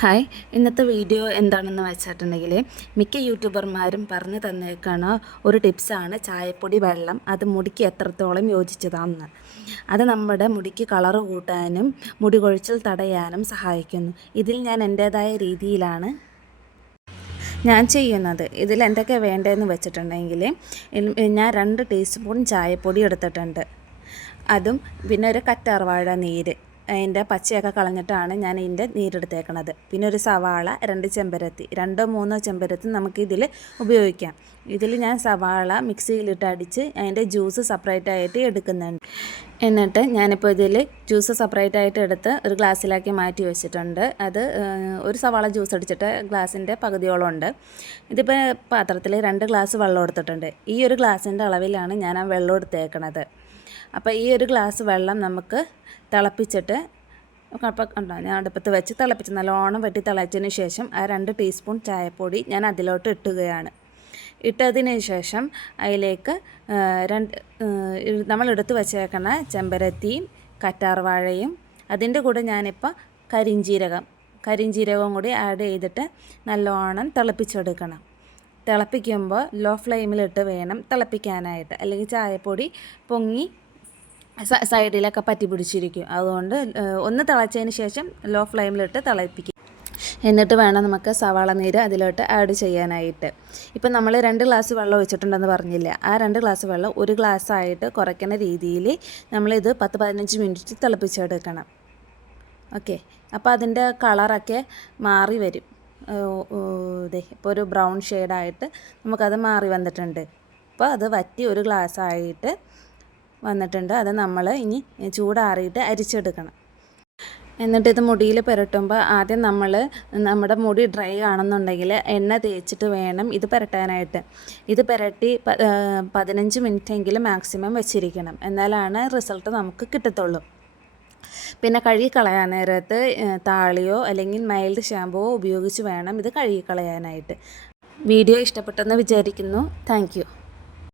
Hi, ഇന്നത്തെ video എന്താണെന്ന് വെച്ചിട്ടുണ്ടെങ്കിൽ മിക്ക യൂട്യൂബർമാരും പറഞ്ഞു തന്നേക്കാണ് ഒരു ടിപ്സാണ് ചായപ്പൊടി വെള്ളം. അത് മുടിക്ക് എത്രത്തോളം യോജിച്ചതാണെന്ന്. അത് നമ്മുടെ മുടിക്ക് കളറ് കൂട്ടാനും മുടി കൊഴിച്ചിൽ തടയാനും സഹായിക്കുന്നു. ഇതിൽ ഞാൻ എൻ്റേതായ രീതിയിലാണ് ഞാൻ ചെയ്യുന്നത്. ഇതിൽ എന്തൊക്കെ വേണ്ടതെന്ന് വെച്ചിട്ടുണ്ടെങ്കിൽ ഞാൻ 2 ടീസ്പൂൺ ചായപ്പൊടി എടുത്തിട്ടുണ്ട്. അതും പിന്നെ ഒരു കറ്റാർവാഴ നീര്, അതിൻ്റെ പച്ചയൊക്കെ കളഞ്ഞിട്ടാണ് ഞാൻ ഇതിൻ്റെ നീരെടുത്തേക്കണത്. പിന്നെ ഒരു സവാള, 2 ചെമ്പരത്തി, 2-3 ചെമ്പരത്തി നമുക്കിതിൽ ഉപയോഗിക്കാം. ഇതിൽ ഞാൻ സവാള മിക്സിയിലിട്ട് അടിച്ച് അതിൻ്റെ ജ്യൂസ് സെപ്പറേറ്റ് ആയിട്ട് എടുക്കുന്നുണ്ട്. എന്നിട്ട് ഞാനിപ്പോൾ ഇതിൽ ജ്യൂസ് സെപ്പറേറ്റ് ആയിട്ട് എടുത്ത് ഒരു ഗ്ലാസ്സിലാക്കി മാറ്റി വെച്ചിട്ടുണ്ട്. അത് ഒരു സവാള ജ്യൂസ് അടിച്ചിട്ട് ഗ്ലാസിൻ്റെ പകുതിയോളം ഉണ്ട്. ഇതിപ്പോൾ പാത്രത്തിൽ 2 ഗ്ലാസ് വെള്ളം എടുത്തിട്ടുണ്ട്. ഈ ഒരു ഗ്ലാസിൻ്റെ അളവിലാണ് ഞാൻ ആ വെള്ളം എടുത്തേക്കണത്. അപ്പോൾ ഈ ഒരു ഗ്ലാസ് വെള്ളം നമുക്ക് തിളപ്പിച്ചിട്ട് ഞാൻ അടുപ്പത്ത് വെച്ച് തിളപ്പിച്ച് നല്ലോണം വെട്ടി തിളച്ചതിന് ശേഷം ആ 2 ടീസ്പൂൺ ചായപ്പൊടി ഞാൻ അതിലോട്ട് ഇട്ടുകയാണ്. ഇട്ടതിന് ശേഷം അതിലേക്ക് നമ്മൾ എടുത്ത് വെച്ചേക്കുന്ന ചെമ്പരത്തിയും കറ്റാർവാഴയും അതിൻ്റെ കൂടെ ഞാനിപ്പോൾ കരിഞ്ജീരകവും കൂടി ആഡ് ചെയ്തിട്ട് നല്ലോണം തിളപ്പിച്ചെടുക്കണം. തിളപ്പിക്കുമ്പോൾ ലോ ഫ്ലെയിമിലിട്ട് വേണം തിളപ്പിക്കാനായിട്ട്, അല്ലെങ്കിൽ ചായപ്പൊടി പൊങ്ങി സൈഡിലൊക്കെ പറ്റി പിടിച്ചിരിക്കും. അതുകൊണ്ട് ഒന്ന് തിളച്ചതിന് ശേഷം ലോ ഫ്ലെയിമിലിട്ട് തിളപ്പിക്കും. എന്നിട്ട് വേണം നമുക്ക് സവാള നീര് അതിലോട്ട് ആഡ് ചെയ്യാനായിട്ട്. ഇപ്പം നമ്മൾ 2 ഗ്ലാസ് വെള്ളം ഒഴിച്ചിട്ടുണ്ടെന്ന് പറഞ്ഞില്ല. ആ 2 ഗ്ലാസ് വെള്ളം 1 ഗ്ലാസ്സായിട്ട് കുറയ്ക്കുന്ന രീതിയിൽ നമ്മളിത് 10-15 മിനിറ്റ് തിളപ്പിച്ചെടുക്കണം. ഓക്കെ, അപ്പോൾ അതിൻ്റെ കളറൊക്കെ മാറി വരും. ഇപ്പോൾ ഒരു ബ്രൗൺ ഷെയ്ഡായിട്ട് നമുക്കത് മാറി വന്നിട്ടുണ്ട്. അപ്പോൾ അത് വറ്റി 1 ഗ്ലാസ്സായിട്ട് വന്നിട്ടുണ്ട്. അത് നമ്മൾ ഇനി ചൂടാറിയിട്ട് അരിച്ചെടുക്കണം. എന്നിട്ട് ഇത് മുടിയിൽ പുരട്ടുമ്പോൾ ആദ്യം നമ്മുടെ മുടി ഡ്രൈ ആണെന്നുണ്ടെങ്കിൽ എണ്ണ തേച്ചിട്ട് വേണം ഇത് പുരട്ടാനായിട്ട്. ഇത് പുരട്ടി 15 മിനിറ്റെങ്കിലും മാക്സിമം വെച്ചിരിക്കണം. എന്നാലാണ് റിസൾട്ട് നമുക്ക് കിട്ടത്തുള്ളൂ. പിന്നെ കഴുകിക്കളയാൻ നേരത്ത് താളിയോ അല്ലെങ്കിൽ മൈൽഡ് ഷാമ്പുവോ ഉപയോഗിച്ച് വേണം ഇത് കഴുകിക്കളയാനായിട്ട്. വീഡിയോ ഇഷ്ടപ്പെട്ടെന്ന് വിചാരിക്കുന്നു. Thank you.